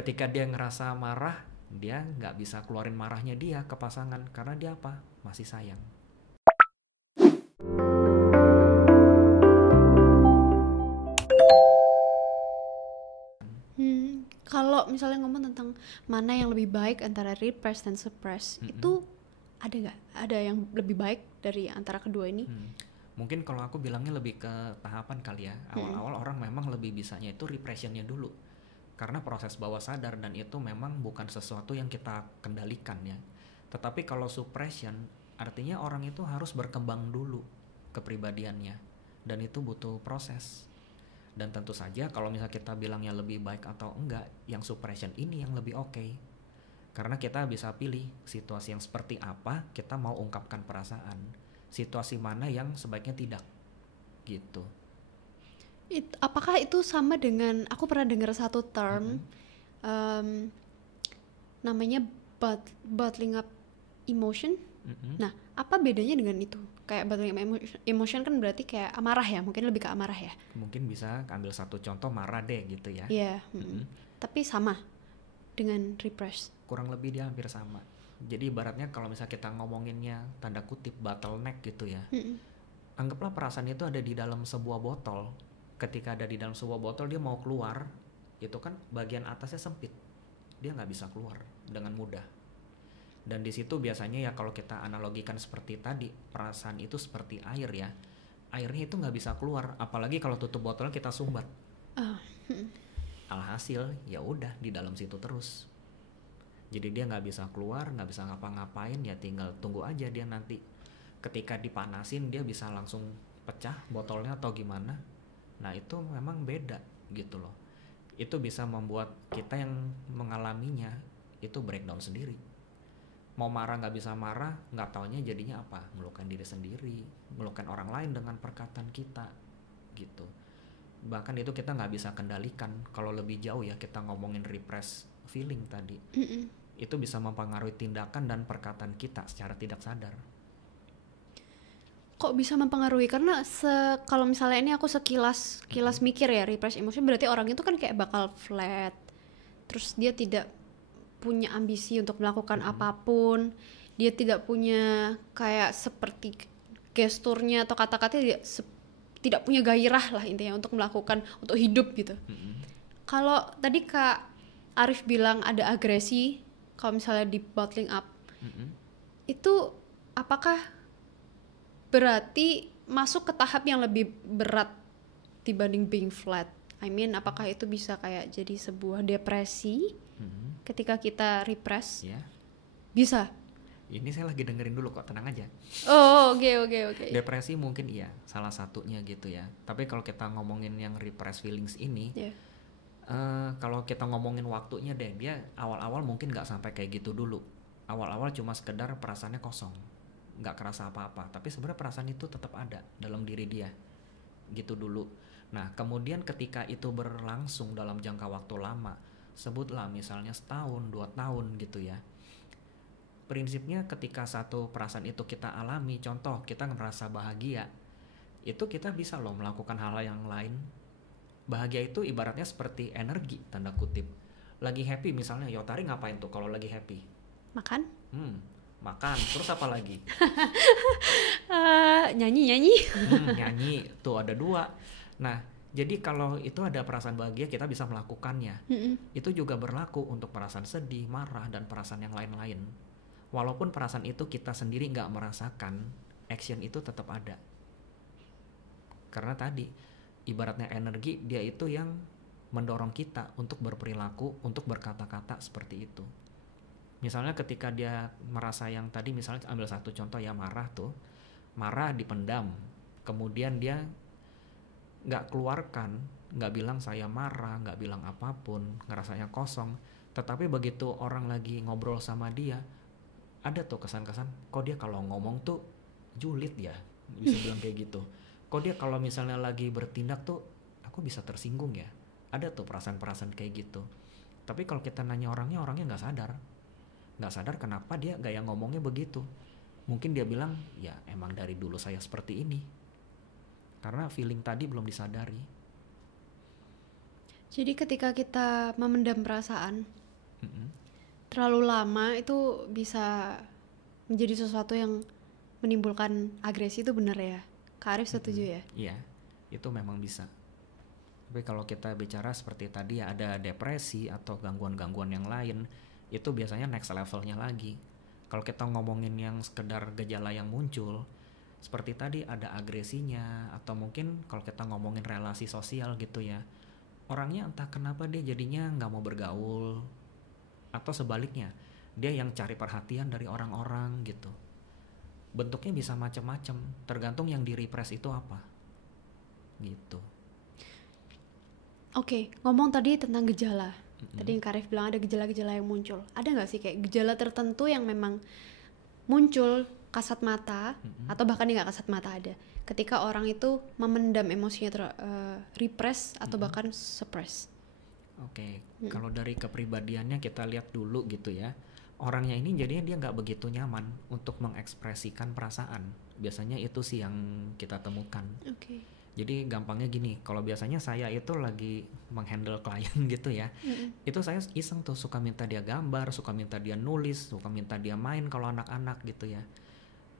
Ketika dia ngerasa marah, dia nggak bisa keluarin marahnya dia ke pasangan karena dia apa? Masih sayang. Kalau misalnya ngomong tentang mana yang lebih baik antara repress dan suppress, itu ada nggak? Ada yang lebih baik dari antara kedua ini? Mungkin kalau aku bilangnya lebih ke tahapan kali ya. Awal-awal orang memang lebih bisanya itu repressionnya dulu. Karena proses bawah sadar dan itu memang bukan sesuatu yang kita kendalikan ya. Tetapi kalau suppression artinya orang itu harus berkembang dulu kepribadiannya. Dan itu butuh proses. Dan tentu saja kalau misalnya kita bilangnya lebih baik atau enggak, yang suppression ini yang lebih oke. Karena kita bisa pilih situasi yang seperti apa kita mau ungkapkan perasaan. Situasi mana yang sebaiknya tidak gitu. Apakah itu sama dengan, aku pernah dengar satu term namanya bottling up emotion. Nah, apa bedanya dengan itu? Kayak bottling up emotion kan berarti kayak amarah ya, mungkin lebih ke amarah ya. Mungkin bisa ambil satu contoh marah deh gitu ya. Iya. Tapi sama dengan repress. Kurang lebih dia hampir sama. Jadi ibaratnya kalau misalnya kita ngomonginnya tanda kutip bottleneck gitu ya. Anggaplah perasaan itu ada di dalam sebuah botol. Ketika ada di dalam sebuah botol dia mau keluar, itu kan bagian atasnya sempit. Dia nggak bisa keluar dengan mudah. Dan di situ biasanya ya kalau kita analogikan seperti tadi, perasaan itu seperti air ya. Airnya itu nggak bisa keluar, apalagi kalau tutup botolnya kita sumbat. Alhasil ya udah di dalam situ terus. Jadi dia nggak bisa keluar, nggak bisa ngapa-ngapain, ya tinggal tunggu aja dia nanti. Ketika dipanasin dia bisa langsung pecah botolnya atau gimana. Nah itu memang beda gitu loh. Itu bisa membuat kita yang mengalaminya itu breakdown sendiri. Mau marah nggak bisa marah, nggak taunya jadinya apa? Melukai diri sendiri, melukai orang lain dengan perkataan kita gitu. Bahkan itu kita nggak bisa kendalikan. Kalau lebih jauh ya kita ngomongin repress feeling tadi, itu bisa mempengaruhi tindakan dan perkataan kita secara tidak sadar. Kok bisa mempengaruhi? Karena kalau misalnya ini aku sekilas mikir ya, repress emotion berarti orang itu kan kayak bakal flat, terus dia tidak punya ambisi untuk melakukan apapun, dia tidak punya kayak seperti gesturnya atau kata-katanya tidak punya gairah lah intinya untuk melakukan, untuk hidup gitu. Kalau tadi Kak Arif bilang ada agresi kalau misalnya di bottling up, itu apakah berarti masuk ke tahap yang lebih berat dibanding being flat? I mean, apakah itu bisa kayak jadi sebuah depresi ketika kita repress? Ya. Bisa. Ini saya lagi dengerin dulu kok, tenang aja. Oh, oke. Depresi mungkin iya, salah satunya gitu ya. Tapi kalau kita ngomongin yang repress feelings ini, kalau kita ngomongin waktunya deh, dia awal-awal mungkin nggak sampai kayak gitu dulu. Awal-awal cuma sekedar perasaannya kosong, nggak kerasa apa-apa. Tapi sebenarnya perasaan itu tetap ada dalam diri dia, gitu dulu. Nah, kemudian ketika itu berlangsung dalam jangka waktu lama, sebutlah misalnya setahun, 2 tahun gitu ya. Prinsipnya ketika satu perasaan itu kita alami, contoh kita ngerasa bahagia, itu kita bisa loh melakukan hal yang lain. Bahagia itu ibaratnya seperti energi, tanda kutip. Lagi happy misalnya, Yotari ngapain tuh kalau lagi happy? Makan? Makan, terus apa lagi? Nyanyi. Nyanyi, tuh ada 2. Nah, jadi kalau itu ada perasaan bahagia kita bisa melakukannya. Itu juga berlaku untuk perasaan sedih, marah, dan perasaan yang lain-lain. Walaupun perasaan itu kita sendiri nggak merasakan, action itu tetap ada. Karena tadi, ibaratnya energi, dia itu yang mendorong kita untuk berperilaku, untuk berkata-kata seperti itu. Misalnya ketika dia merasa yang tadi, misalnya ambil satu contoh ya, marah tuh. Marah dipendam, kemudian dia nggak keluarkan, nggak bilang saya marah, nggak bilang apapun, ngerasanya kosong. Tetapi begitu orang lagi ngobrol sama dia, ada tuh kesan-kesan, kok dia kalau ngomong tuh julid ya, bisa bilang kayak gitu. Kok dia kalau misalnya lagi bertindak tuh aku bisa tersinggung ya. Ada tuh perasaan-perasaan kayak gitu. Tapi kalau kita nanya orangnya nggak sadar kenapa dia gaya ngomongnya begitu. Mungkin dia bilang ya emang dari dulu saya seperti ini, karena feeling tadi belum disadari. Jadi ketika kita memendam perasaan Mm-mm. terlalu lama itu bisa menjadi sesuatu yang menimbulkan agresi, itu benar ya? Kak Arif setuju ya? Iya, itu memang bisa. Tapi kalau kita bicara seperti tadi ya, ada depresi atau gangguan-gangguan yang lain, itu biasanya next levelnya lagi. Kalau kita ngomongin yang sekedar gejala yang muncul, seperti tadi ada agresinya, atau mungkin kalau kita ngomongin relasi sosial gitu ya, orangnya entah kenapa dia jadinya nggak mau bergaul, atau sebaliknya, dia yang cari perhatian dari orang-orang gitu. Bentuknya bisa macam-macam, tergantung yang di-repress itu apa, gitu. Oke, ngomong tadi tentang gejala. Tadi yang Kak Arif bilang ada gejala-gejala yang muncul. Ada nggak sih kayak gejala tertentu yang memang muncul kasat mata atau bahkan nggak kasat mata ada ketika orang itu memendam emosinya, repress atau bahkan suppress? Oke, kalau dari kepribadiannya kita lihat dulu gitu ya. Orangnya ini jadinya dia nggak begitu nyaman untuk mengekspresikan perasaan. Biasanya itu sih yang kita temukan. Oke. Jadi gampangnya gini, kalau biasanya saya itu lagi menghandle klien gitu ya, itu saya iseng tuh suka minta dia gambar, suka minta dia nulis, suka minta dia main kalau anak-anak gitu ya.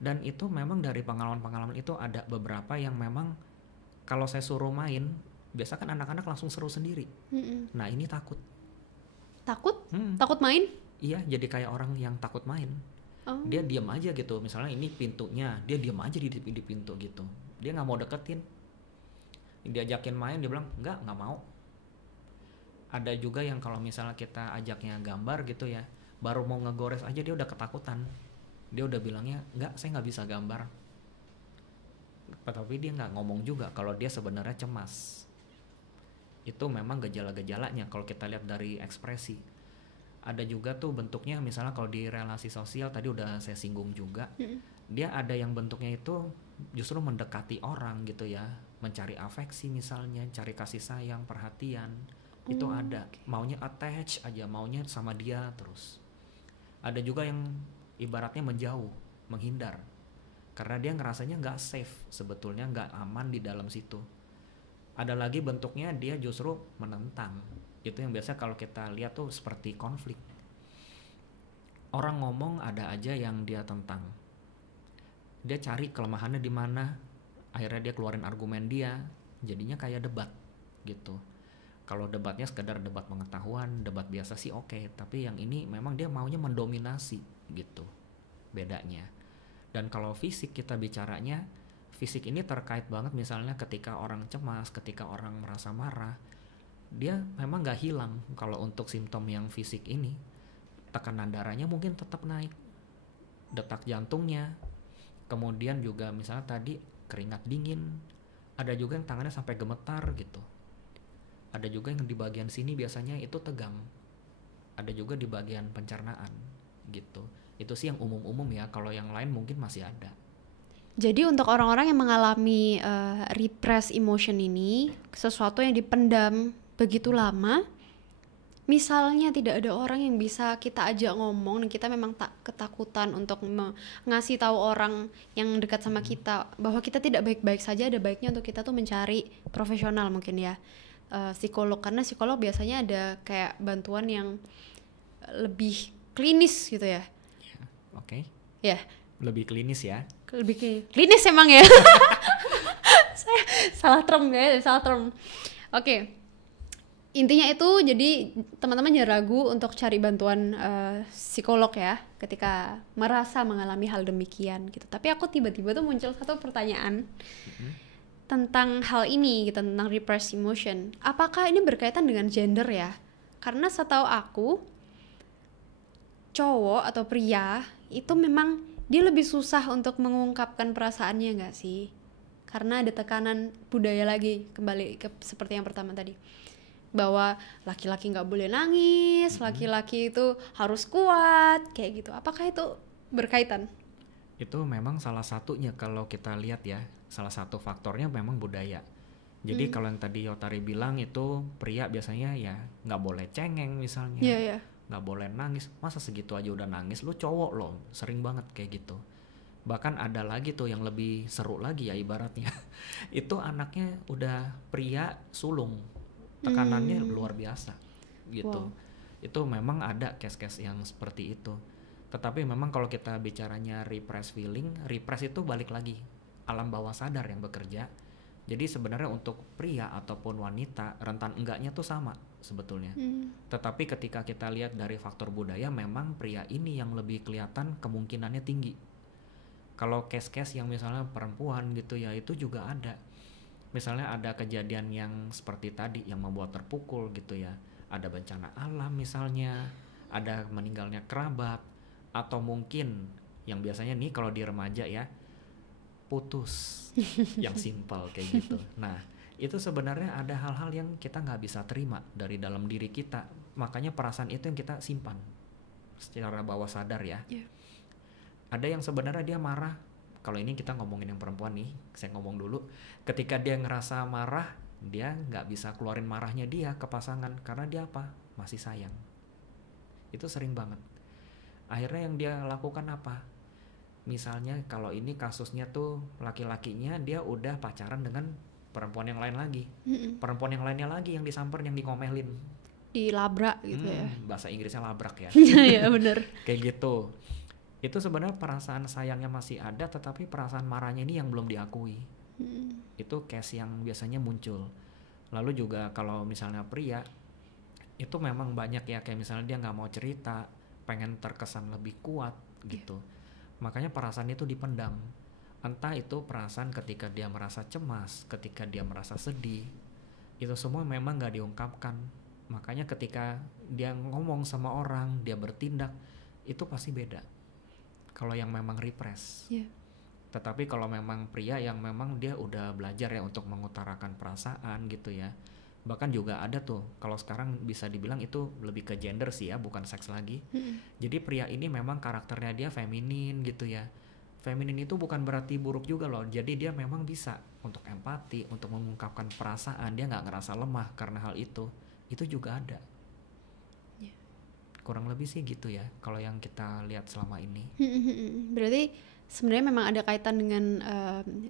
Dan itu memang dari pengalaman-pengalaman itu ada beberapa yang memang kalau saya suruh main, biasa kan anak-anak langsung seru sendiri. Nah ini takut. Takut? Takut main? Iya, jadi kayak orang yang takut main. Oh. Dia diam aja gitu, misalnya ini pintunya, dia diam aja di pintu gitu. Dia nggak mau deketin. Diajakin main dia bilang nggak mau. Ada juga yang kalau misalnya kita ajaknya gambar gitu ya, baru mau ngegores aja dia udah ketakutan, dia udah bilangnya nggak, saya nggak bisa gambar. Tapi dia nggak ngomong juga kalau dia sebenarnya cemas. Itu memang gejala-gejalanya kalau kita lihat dari ekspresi. Ada juga tuh bentuknya, misalnya kalau di relasi sosial tadi udah saya singgung juga, dia ada yang bentuknya itu justru mendekati orang gitu ya, mencari afeksi misalnya, cari kasih sayang, perhatian, itu ada. Maunya attach aja, maunya sama dia terus. Ada juga yang ibaratnya menjauh, menghindar, karena dia ngerasanya nggak safe, sebetulnya nggak aman di dalam situ. Ada lagi bentuknya dia justru menentang, itu yang biasa kalau kita lihat tuh seperti konflik. Orang ngomong ada aja yang dia tentang, dia cari kelemahannya di mana, akhirnya dia keluarin argumen dia, jadinya kayak debat gitu. Kalau debatnya sekedar debat pengetahuan, debat biasa sih oke, tapi yang ini memang dia maunya mendominasi gitu, bedanya. Dan kalau fisik kita bicaranya, fisik ini terkait banget misalnya ketika orang cemas, ketika orang merasa marah, dia memang gak hilang. Kalau untuk simptom yang fisik ini, tekanan darahnya mungkin tetap naik, detak jantungnya, kemudian juga misalnya tadi keringat dingin, ada juga yang tangannya sampai gemetar gitu, ada juga yang di bagian sini biasanya itu tegang, ada juga di bagian pencernaan gitu. Itu sih yang umum-umum ya, kalau yang lain mungkin masih ada. Jadi untuk orang-orang yang mengalami repress emotion ini, sesuatu yang dipendam begitu lama, misalnya tidak ada orang yang bisa kita ajak ngomong dan kita memang tak ketakutan untuk ngasih tahu orang yang dekat sama kita bahwa kita tidak baik-baik saja, ada baiknya untuk kita tuh mencari profesional mungkin ya, psikolog, karena psikolog biasanya ada kayak bantuan yang lebih klinis gitu ya. Oke. Ya. Lebih klinis ya. Lebih klinis emang ya. Saya salah term ya, salah term. Oke. Intinya itu, jadi teman-teman jangan ragu untuk cari bantuan psikolog ya ketika merasa mengalami hal demikian gitu. Tapi aku tiba-tiba tuh muncul satu pertanyaan tentang hal ini gitu, tentang repressed emotion. Apakah ini berkaitan dengan gender ya? Karena setahu aku cowok atau pria itu memang dia lebih susah untuk mengungkapkan perasaannya nggak sih? Karena ada tekanan budaya lagi, kembali ke seperti yang pertama tadi, bahwa laki-laki nggak boleh nangis, laki-laki itu harus kuat, kayak gitu. Apakah itu berkaitan? Itu memang salah satunya kalau kita lihat ya, salah satu faktornya memang budaya. Jadi kalau yang tadi Yotari bilang itu pria biasanya ya nggak boleh cengeng misalnya, nggak boleh nangis. Masa segitu aja udah nangis, lu cowok loh, sering banget kayak gitu. Bahkan ada lagi tuh yang lebih seru lagi ya ibaratnya. Itu anaknya udah pria sulung, tekanannya luar biasa gitu. Wow. Itu memang ada case-case yang seperti itu. Tetapi memang kalau kita bicaranya repress feeling, repress itu balik lagi alam bawah sadar yang bekerja. Jadi sebenarnya untuk pria ataupun wanita rentan enggaknya tuh sama sebetulnya. Tetapi ketika kita lihat dari faktor budaya, memang pria ini yang lebih kelihatan kemungkinannya tinggi. Kalau case-case yang misalnya perempuan gitu ya, itu juga ada. Misalnya ada kejadian yang seperti tadi yang membuat terpukul gitu ya. Ada bencana alam misalnya, ada meninggalnya kerabat, atau mungkin yang biasanya nih kalau di remaja ya, putus yang simpel kayak gitu. Nah, itu sebenarnya ada hal-hal yang kita nggak bisa terima dari dalam diri kita. Makanya perasaan itu yang kita simpan secara bawah sadar ya. Ada yang sebenarnya dia marah. Kalau ini kita ngomongin yang perempuan nih, saya ngomong dulu. Ketika dia ngerasa marah, dia nggak bisa keluarin marahnya dia ke pasangan karena dia apa? Masih sayang. Itu sering banget. Akhirnya yang dia lakukan apa? Misalnya kalau ini kasusnya tuh laki-lakinya dia udah pacaran dengan perempuan yang lain lagi. Perempuan yang lainnya lagi yang disamperin, yang dikomelin. Dilabrak gitu ya. Bahasa Inggrisnya labrak ya. Iya bener. Kayak gitu. Itu sebenarnya perasaan sayangnya masih ada, tetapi perasaan marahnya ini yang belum diakui. Itu case yang biasanya muncul. Lalu juga kalau misalnya pria, itu memang banyak ya, kayak misalnya dia nggak mau cerita, pengen terkesan lebih kuat gitu. Makanya perasaan itu dipendam. Entah itu perasaan ketika dia merasa cemas, ketika dia merasa sedih, itu semua memang gak diungkapkan. Makanya ketika dia ngomong sama orang, dia bertindak, itu pasti beda kalau yang memang repress. Tetapi kalau memang pria yang memang dia udah belajar ya untuk mengutarakan perasaan gitu ya. Bahkan juga ada tuh, kalau sekarang bisa dibilang itu lebih ke gender sih ya, bukan seks lagi. Jadi pria ini memang karakternya dia feminin gitu ya. Feminin itu bukan berarti buruk juga loh. Jadi dia memang bisa untuk empati, untuk mengungkapkan perasaan. Dia gak ngerasa lemah karena hal itu. Itu juga ada. Kurang lebih sih gitu ya, kalau yang kita lihat selama ini. Berarti sebenarnya memang ada kaitan dengan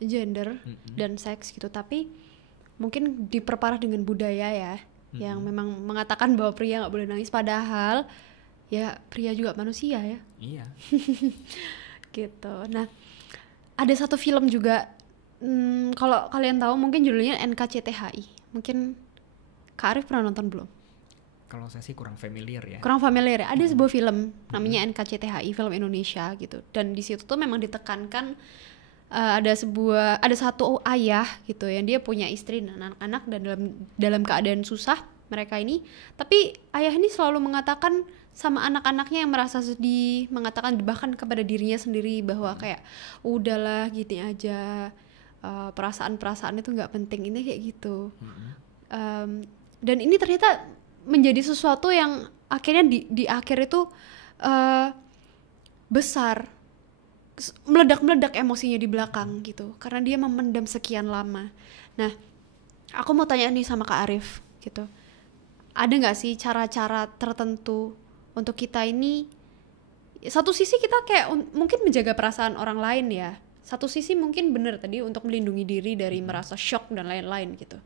gender dan seks gitu. Tapi mungkin diperparah dengan budaya ya, yang memang mengatakan bahwa pria nggak boleh nangis, padahal ya pria juga manusia ya. Iya. Gitu. Nah, ada satu film juga, kalau kalian tahu mungkin judulnya NKCTHI. Mungkin Kak Arif pernah nonton belum? Kalau saya sih kurang familiar ya. Kurang familiar ya. Ada sebuah film namanya NKCTHI, film Indonesia gitu. Dan di situ tuh memang ditekankan ada satu ayah gitu yang dia punya istri dan anak-anak, dan dalam keadaan susah mereka ini, tapi ayah ini selalu mengatakan sama anak-anaknya yang merasa sedih, mengatakan bahkan kepada dirinya sendiri bahwa kayak udahlah gini aja, perasaan-perasaan itu nggak penting, ini kayak gitu. Dan ini ternyata menjadi sesuatu yang akhirnya di akhir itu besar, meledak-meledak emosinya di belakang gitu, karena dia memendam sekian lama. Nah, aku mau tanya nih sama Kak Arif gitu, ada nggak sih cara-cara tertentu untuk kita ini, satu sisi kita kayak mungkin menjaga perasaan orang lain ya, satu sisi mungkin bener tadi untuk melindungi diri dari merasa shock dan lain-lain gitu,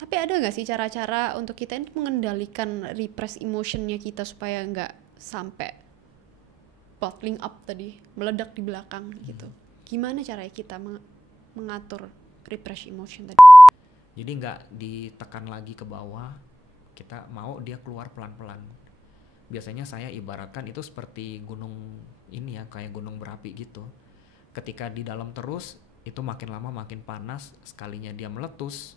tapi ada nggak sih cara-cara untuk kita ini mengendalikan repress emotionnya kita supaya nggak sampai bottling up tadi, meledak di belakang gitu. Gimana caranya kita mengatur repress emotion tadi? Jadi nggak ditekan lagi ke bawah, kita mau dia keluar pelan-pelan. Biasanya saya ibaratkan itu seperti gunung ini ya, kayak gunung berapi gitu. Ketika di dalam terus, itu makin lama makin panas, sekalinya dia meletus,